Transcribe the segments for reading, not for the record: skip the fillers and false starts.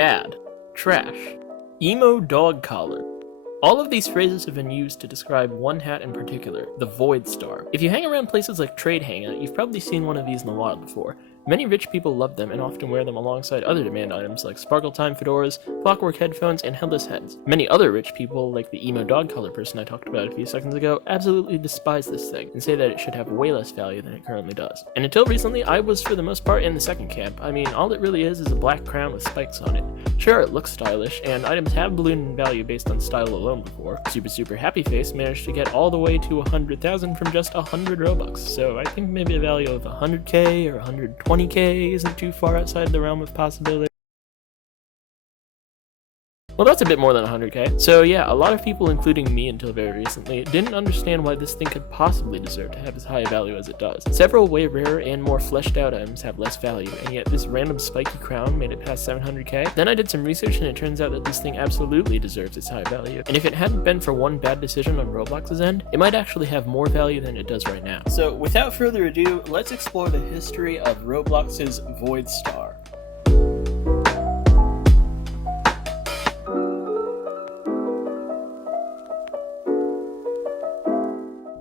bad, trash, emo dog collar. All of these phrases have been used to describe one hat in particular, the Void Star. If you hang around places like Trade Hangout, you've probably seen one of these in the wild before. Many rich people love them and often wear them alongside other demand items like Sparkle Time fedoras, clockwork headphones, and headless heads. Many other rich people, like the emo dog collar person I talked about a few seconds ago, absolutely despise this thing and say that it should have way less value than it currently does. And until recently, I was for the most part in the second camp. I mean, all it really is a black crown with spikes on it. Sure, it looks stylish, and items have ballooned in value based on style alone before. Super Happy Face managed to get all the way to 100,000 from just 100 Robux, so I think maybe a value of 100k or 120k isn't too far outside the realm of possibility. Well, that's a bit more than 100k. So yeah, a lot of people, including me until very recently, didn't understand why this thing could possibly deserve to have as high a value as it does. Several way rarer and more fleshed out items have less value, and yet this random spiky crown made it past 700k. Then I did some research and it turns out that this thing absolutely deserves its high value. And if it hadn't been for one bad decision on Roblox's end, it might actually have more value than it does right now. So without further ado, let's explore the history of Roblox's Void Star.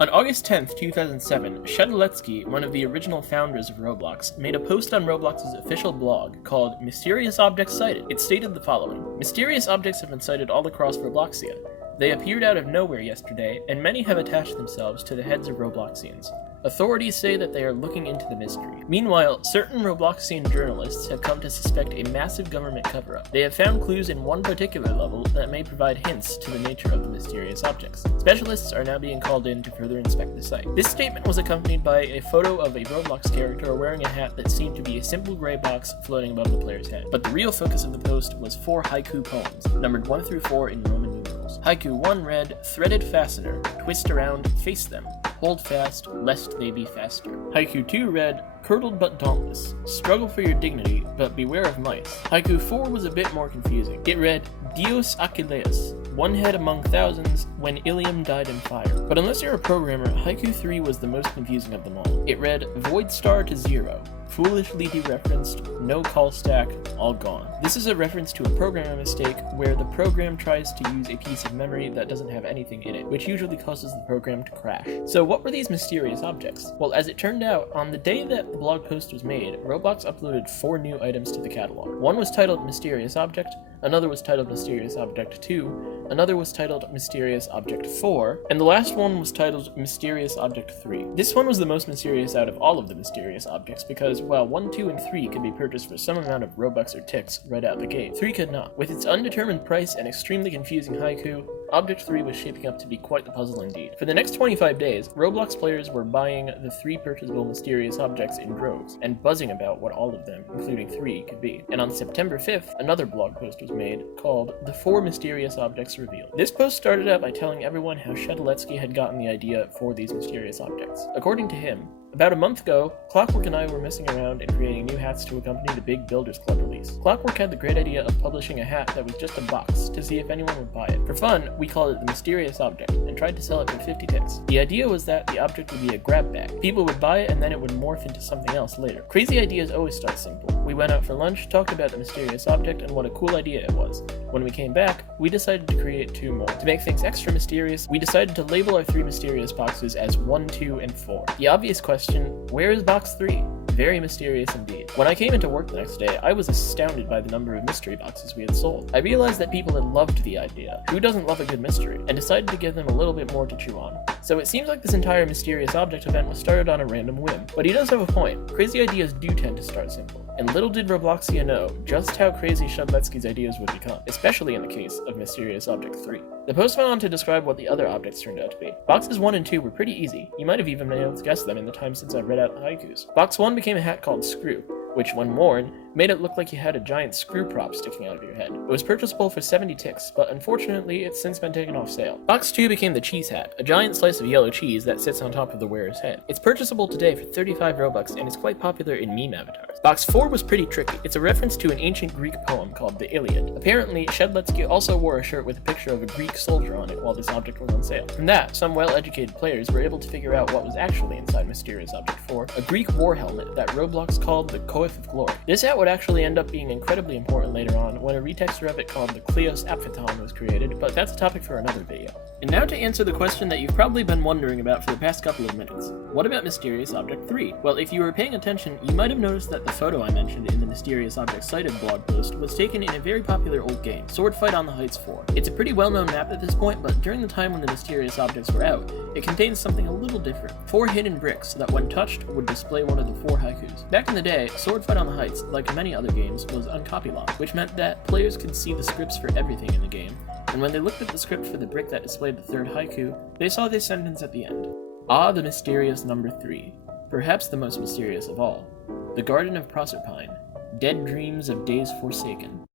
On August 10th, 2007, Shedaletsky, one of the original founders of Roblox, made a post on Roblox's official blog called Mysterious Objects Sighted. It stated the following: "Mysterious objects have been sighted all across Robloxia. They appeared out of nowhere yesterday, and many have attached themselves to the heads of Robloxians. Authorities say that they are looking into the mystery. Meanwhile, certain Robloxian journalists have come to suspect a massive government cover-up. They have found clues in one particular level that may provide hints to the nature of the mysterious objects. Specialists are now being called in to further inspect the site." This statement was accompanied by a photo of a Roblox character wearing a hat that seemed to be a simple gray box floating above the player's head. But the real focus of the post was 4 haiku poems, numbered 1 through 4 in Roman numerals. Haiku 1 read, "Threaded fastener, twist around, face them. Hold fast, lest they be faster." Haiku 2 read, "Curdled but dauntless. Struggle for your dignity, but beware of mice." Haiku 4 was a bit more confusing. It read, "Dios Achilleus, one head among thousands, when Ilium died in fire." But unless you're a programmer, Haiku 3 was the most confusing of them all. It read, "Void star to 0. Foolishly dereferenced, no call stack, all gone." This is a reference to a programmer mistake where the program tries to use a piece of memory that doesn't have anything in it, which usually causes the program to crash. So what were these mysterious objects? Well, as it turned out, on the day that the blog post was made, Roblox uploaded 4 new items to the catalog. One was titled Mysterious Object, another was titled Mysterious Object 2, another was titled Mysterious Object 4, and the last one was titled Mysterious Object 3. This one was the most mysterious out of all of the mysterious objects because, while 1, 2, and 3 could be purchased for some amount of Robux or ticks right out the gate, 3 could not. With its undetermined price and extremely confusing haiku, Object 3 was shaping up to be quite the puzzle indeed. For the next 25 days, Roblox players were buying the 3 purchasable mysterious objects in droves, and buzzing about what all of them, including 3, could be. And on September 5th, another blog post was made called The 4 Mysterious Objects Revealed. This post started out by telling everyone how Shedaletsky had gotten the idea for these mysterious objects. According to him, about a month ago, Clockwork and I were messing around and creating new hats to accompany the big Builders Club release. Clockwork had the great idea of publishing a hat that was just a box to see if anyone would buy it. For fun, we called it the Mysterious Object and tried to sell it for 50 ticks. The idea was that the object would be a grab bag. People would buy it and then it would morph into something else later. Crazy ideas always start simple. We went out for lunch, talked about the mysterious object and what a cool idea it was. When we came back, we decided to create 2 more. To make things extra mysterious, we decided to label our 3 mysterious boxes as 1, 2, and 4. The obvious question, where is box 3? Very mysterious indeed. When I came into work the next day, I was astounded by the number of mystery boxes we had sold. I realized that people had loved the idea. Who doesn't love a good mystery? And decided to give them a little bit more to chew on. So it seems like this entire mysterious object event was started on a random whim. But he does have a point. Crazy ideas do tend to start simple. And little did Robloxia know just how crazy Shedaletsky's ideas would become, especially in the case of Mysterious Object 3. The post went on to describe what the other objects turned out to be. Boxes 1 and 2 were pretty easy. You might have even been able to guess them in the time since I read out the haikus. Box 1 became a hat called Screw, which, when worn, made it look like you had a giant screw prop sticking out of your head. It was purchasable for 70 ticks, but unfortunately, it's since been taken off sale. Box 2 became the Cheese Hat, a giant slice of yellow cheese that sits on top of the wearer's head. It's purchasable today for 35 Robux, and is quite popular in meme avatars. Box 4 was pretty tricky. It's a reference to an ancient Greek poem called the Iliad. Apparently, Shedaletsky also wore a shirt with a picture of a Greek soldier on it while this object was on sale. From that, some well-educated players were able to figure out what was actually inside Mysterious Object 4, a Greek war helmet that Roblox called the Coif of Glory. This hat would actually end up being incredibly important later on when a retexture of it called the Kleos Appheton was created, but that's a topic for another video. And now to answer the question that you've probably been wondering about for the past couple of minutes. What about Mysterious Object 3? Well, if you were paying attention, you might have noticed that the photo I mentioned in the Mysterious Object Cited blog post was taken in a very popular old game, Sword Fight on the Heights 4. It's a pretty well-known map at this point, but during the time when the mysterious objects were out, it contains something a little different. 4 hidden bricks that when touched would display one of the 4 haikus. Back in the day, Sword Fight on the Heights, like many other games, was uncopylocked, which meant that players could see the scripts for everything in the game, and when they looked at the script for the brick that displayed the 3rd haiku, they saw this sentence at the end. Ah, the mysterious number 3. Perhaps the most mysterious of all. The Garden of Prosserpine. Dead dreams of days forsaken.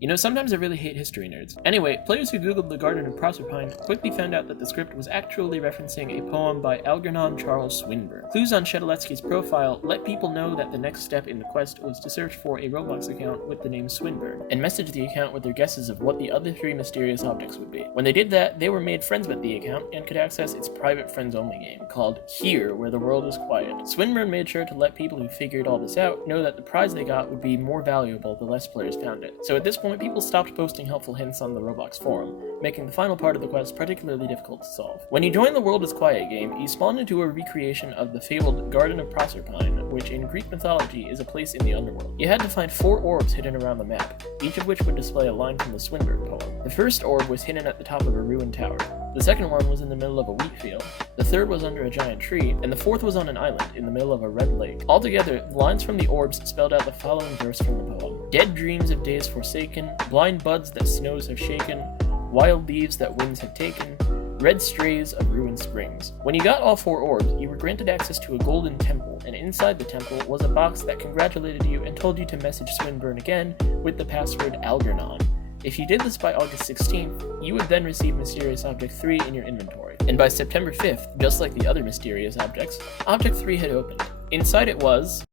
You know, sometimes I really hate history nerds. Anyway, players who googled the Garden of Prosserpine quickly found out that the script was actually referencing a poem by Algernon Charles Swinburne. Clues on Shedaletsky's profile let people know that the next step in the quest was to search for a Roblox account with the name Swinburne, and message the account with their guesses of what the other 3 mysterious objects would be. When they did that, they were made friends with the account and could access its private friends-only game, called Here, Where the World is Quiet. Swinburne made sure to let people who figured all this out know that the prize they got would be more valuable the less players found it. So at this point, people stopped posting helpful hints on the Roblox forum, making the final part of the quest particularly difficult to solve. When you join the World is Quiet game, you spawn into a recreation of the fabled Garden of Prosserpine, which in Greek mythology is a place in the underworld. You had to find 4 orbs hidden around the map, each of which would display a line from the Swinburne poem. The first orb was hidden at the top of a ruined tower. The second one was in the middle of a wheat field, the third was under a giant tree, and the fourth was on an island in the middle of a red lake. Altogether, the lines from the orbs spelled out the following verse from the poem. Dead dreams of days forsaken, blind buds that snows have shaken, wild leaves that winds have taken, red strays of ruined springs. When you got all 4 orbs, you were granted access to a golden temple, and inside the temple was a box that congratulated you and told you to message Swinburne again with the password Algernon. If you did this by August 16th, you would then receive Mysterious Object 3 in your inventory. And by September 5th, just like the other mysterious objects, Object 3 had opened. Inside it was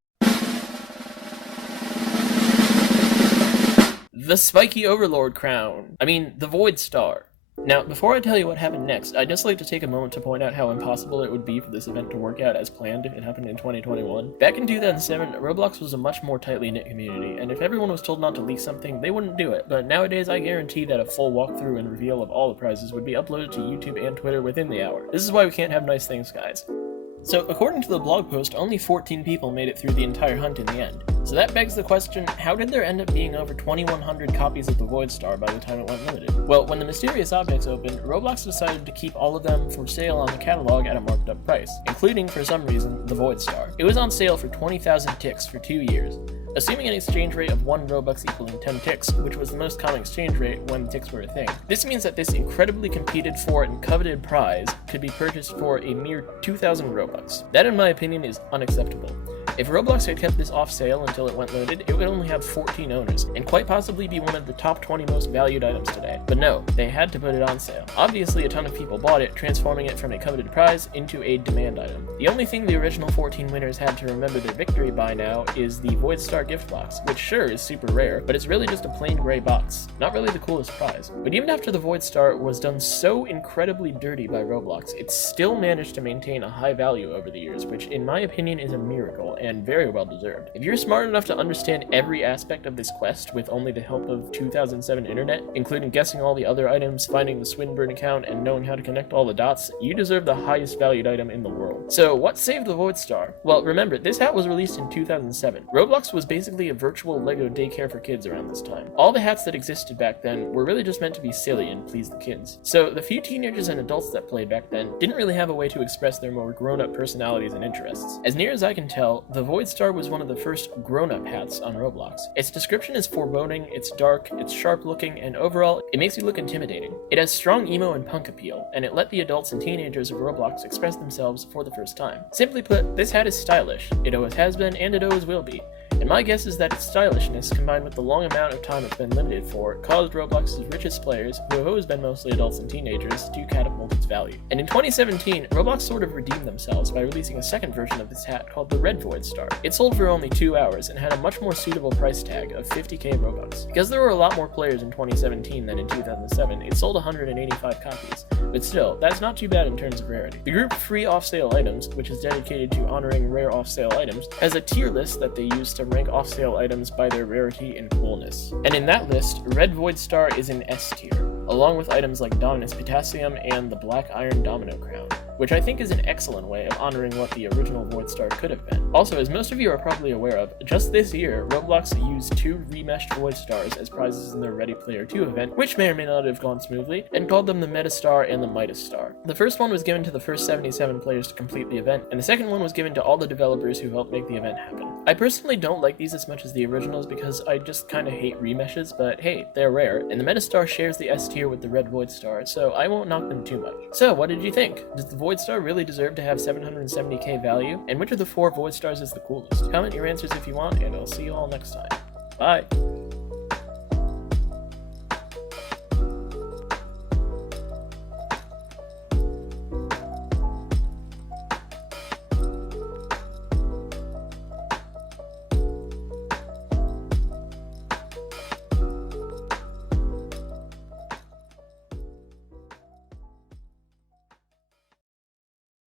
the spiky overlord crown. The Void Star. Now, before I tell you what happened next, I'd just like to take a moment to point out how impossible it would be for this event to work out as planned if it happened in 2021. Back in 2007, Roblox was a much more tightly knit community, and if everyone was told not to leak something, they wouldn't do it, but nowadays I guarantee that a full walkthrough and reveal of all the prizes would be uploaded to YouTube and Twitter within the hour. This is why we can't have nice things, guys. So, according to the blog post, only 14 people made it through the entire hunt in the end. So that begs the question, how did there end up being over 2,100 copies of the Void Star by the time it went limited? Well, when the mysterious objects opened, Roblox decided to keep all of them for sale on the catalog at a marked up price, including, for some reason, the Void Star. It was on sale for 20,000 ticks for 2 years. Assuming an exchange rate of 1 Robux equaling 10 ticks, which was the most common exchange rate when ticks were a thing. This means that this incredibly competed for and coveted prize could be purchased for a mere 2,000 Robux. That, in my opinion, is unacceptable. If Roblox had kept this off sale until it went limited, it would only have 14 owners, and quite possibly be one of the top 20 most valued items today. But no, they had to put it on sale. Obviously, a ton of people bought it, transforming it from a coveted prize into a demand item. The only thing the original 14 winners had to remember their victory by now is the Void Star gift box, which sure is super rare, but it's really just a plain gray box. Not really the coolest prize. But even after the Void Star was done so incredibly dirty by Roblox, it still managed to maintain a high value over the years, which in my opinion is a miracle, and very well deserved. If you're smart enough to understand every aspect of this quest with only the help of 2007 internet, including guessing all the other items, finding the Swinburne account, and knowing how to connect all the dots, you deserve the highest valued item in the world. So what saved the Void Star? Well, remember, this hat was released in 2007. Roblox was basically a virtual Lego daycare for kids around this time. All the hats that existed back then were really just meant to be silly and please the kids. So the few teenagers and adults that played back then didn't really have a way to express their more grown-up personalities and interests. As near as I can tell, the Void Star was one of the first grown-up hats on Roblox. Its description is foreboding, it's dark, it's sharp-looking, and overall, it makes you look intimidating. It has strong emo and punk appeal, and it let the adults and teenagers of Roblox express themselves for the first time. Simply put, this hat is stylish. It always has been, and it always will be. And my guess is that its stylishness, combined with the long amount of time it's been limited for, caused Roblox's richest players, who have always been mostly adults and teenagers, to catapult its value. And in 2017, Roblox sort of redeemed themselves by releasing a second version of this hat called the Red Void Star. It sold for only 2 hours and had a much more suitable price tag of 50k Robux. Because there were a lot more players in 2017 than in 2007, it sold 185 copies. But still, that's not too bad in terms of rarity. The group Free Off-Sale Items, which is dedicated to honoring rare off-sale items, has a tier list that they use to rank off-sale items by their rarity and coolness. And in that list, Red Void Star is in S tier, along with items like Dominus Potassium and the Black Iron Domino Crown, which I think is an excellent way of honoring what the original Void Star could have been. Also, as most of you are probably aware of, just this year, Roblox used 2 remeshed Void Stars as prizes in their Ready Player 2 event, which may or may not have gone smoothly, and called them the Meta Star and the Midas Star. The first one was given to the first 77 players to complete the event, and the second one was given to all the developers who helped make the event happen. I personally don't like these as much as the originals because I just kinda hate remeshes, but hey, they're rare, and the Meta Star shares the S tier with the Red Void Star, so I won't knock them too much. So, what did you think? Does the Void Star really deserve to have 770k value? And which of the 4 Void Stars is the coolest? Comment your answers if you want, and I'll see you all next time. Bye!